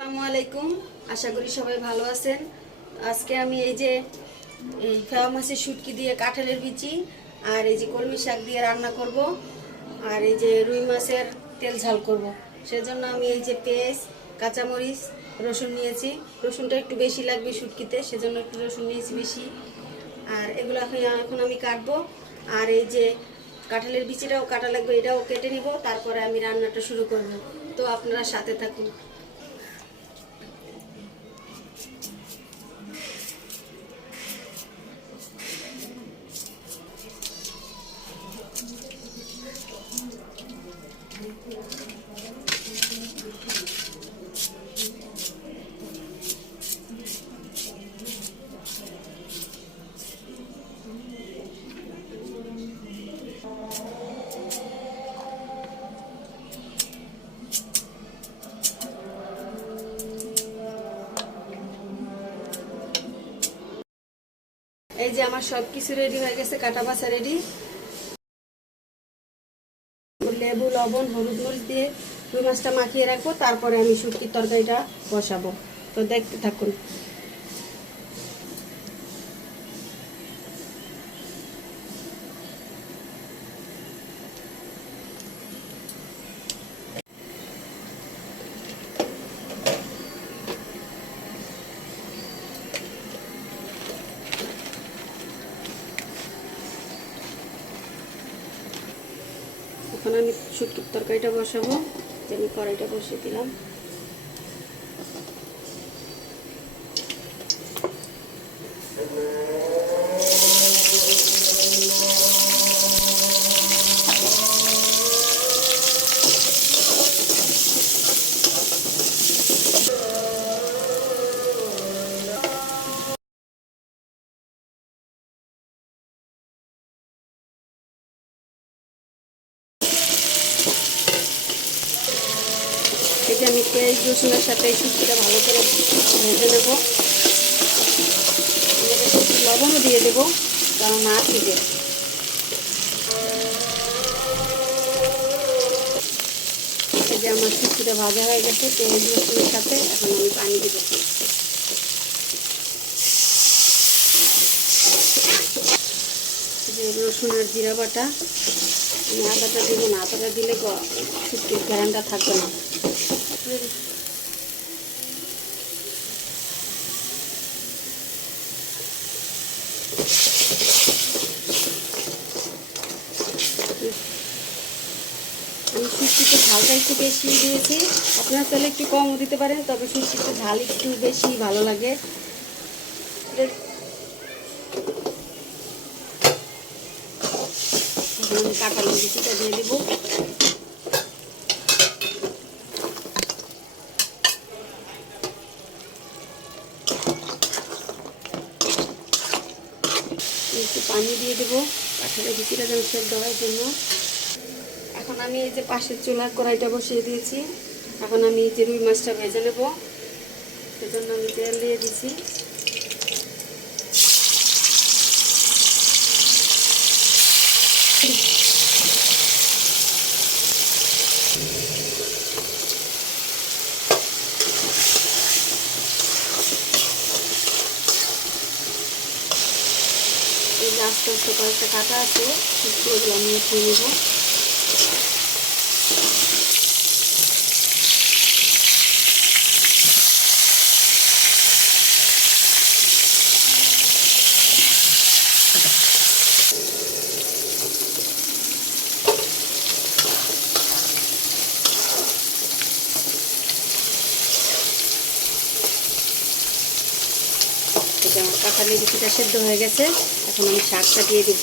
আসসালামু আশা করি সবাই ভালো আছেন। আজকে আমি এই যে, এই ফেওয়া মাছের শুটকি দিয়ে কাঁঠালের বিচি আর এই যে কলমি শাক দিয়ে রান্না করব আর এই যে রুই মাছের তেল ঝাল করব। সেজন্য আমি এই যে পেঁয়াজ, কাঁচামরিচ, রসুন নিয়েছি। রসুনটা একটু বেশি লাগবে শুটকিতে, সেজন্য একটু রসুন নিয়েছি বেশি। আর এগুলো এখন আমি কাটবো। আর এই যে কাঁঠালের বিচিটাও কাটা লাগবে, এটাও কেটে নিব। তারপরে আমি রান্নাটা শুরু করব। তো আপনারা সাথে থাকুন। এই যে আমার সব কিছু রেডি হয়ে গেছে কাটা বাছা রেডি লবণ, হলুদ মরিচ দিয়ে রুই মাছটা মাখিয়ে রাখব। তারপরে আমি শুটকির তরকারিটা বসাবো। তো দেখতে থাকুন। এখন আমি শুটকির তরকারিটা বসাবো আমি কড়াইটা বসিয়ে দিলাম। রসুনের সাথে এই শুটকিটা ভালো করে ভেজে নেব। লবণও দিয়ে দেবো, কারণ না এই যে আমার শুটকিটা ভাজা হয়ে গেছে, পেঁয়াজ, রসুনের সাথে এখন আমি পানি দেবো। যে রসুন জিরা বাটা আদাটা দেবো না, আদাটা দিলে গ- শুটকির ঘ্রানটা থাকবে না। আমি সুস্থিতে ঝালটা একটু বেশি দিয়েছি। আপনারা তাহলে একটু কমও দিতে পারেন, তবে সুস্থিতে ঝাল একটু বেশি ভালো লাগে। কাঁঠালের বিচিটা দিয়ে দেবো। একটু পানি দিয়ে দেবো। কাঁঠালের বিচিটা যেন সেদ্ধ হয় জন্য। এখন আমি এই যে পাশের চুলার কড়াইটা বসিয়ে দিয়েছি। এখন আমি যে রুই মাছটা ভেজে নেব। সেজন্য আমি তেল দিয়ে দিছি। এই আস্তে আস্তে কয়েকটা কাটা আছে ওগুলো আমি উঠিয়ে নেব। কাঁঠালের বিচিটা সেদ্ধ হয়ে গেছে। এখন আমি শাকটা দিয়ে দিব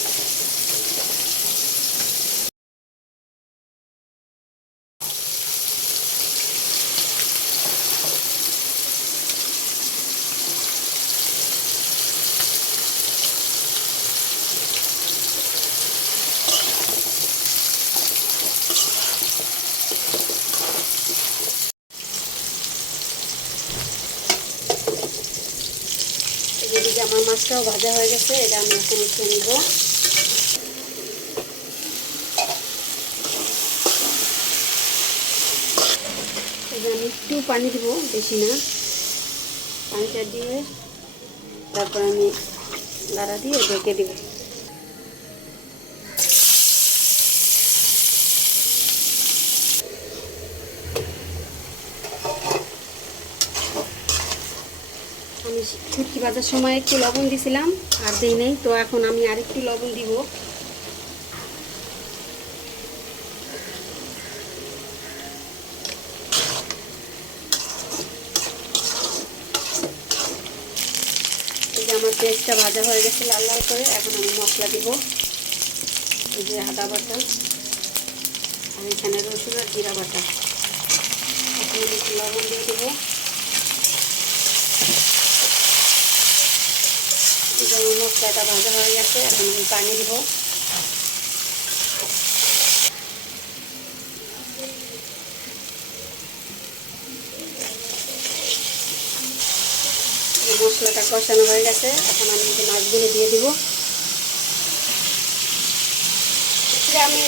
আমার মাছটাও ভাজা হয়ে গেছে, এটা আমি এখন একটু নিব। আমি একটু পানি দিব, বেশি না। পানিটা দিয়ে তারপর আমি লাড়া দিয়ে ঢেকে দিব। ছুটকি বাজার সময় একটু লবণ দিছিলাম, আর দিই নেই, তো এখন আমি আরেকটু লবণ দিব। আমার পেঁয়াজটা ভাজা হয়ে গেছে লাল লাল করে, এখন আমি মশলা দিব। এই যে আদা বাটা, আর এখানে রসুন আর জিরা বাটা। এখন লবণ দিয়ে দেবো। যে মশলাটা ভাজা হয়ে গেছে, এখন আমি পানি দিব। মশলাটা কষানো হয়ে গেছে, এখন আমি যে মাছগুলো দিয়ে দিব। আমি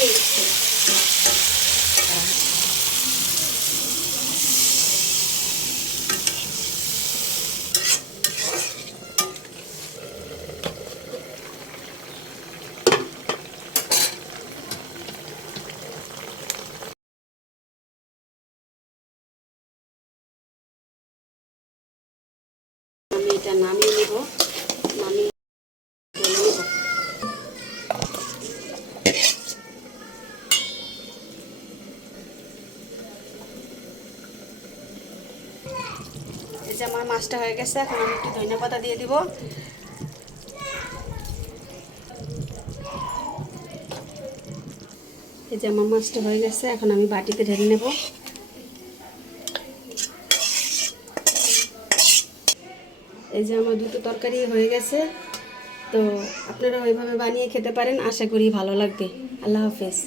এটা নামিয়ে নেব। নামিয়ে যে আমার মাছটা হয়ে গেছে, এখন আমি একটু ধনিয়া পাতা দিয়ে দিব। এই যে আমার মাছটা হয়ে গেছে, এখন আমি বাটিতে ঢেলে নেব। এই যে আমার দুটো তরকারি হয়ে গেছে, তো আপনারা ওইভাবে বানিয়ে খেতে পারেন। আশা করি ভালো লাগবে। আল্লাহ হাফেজ।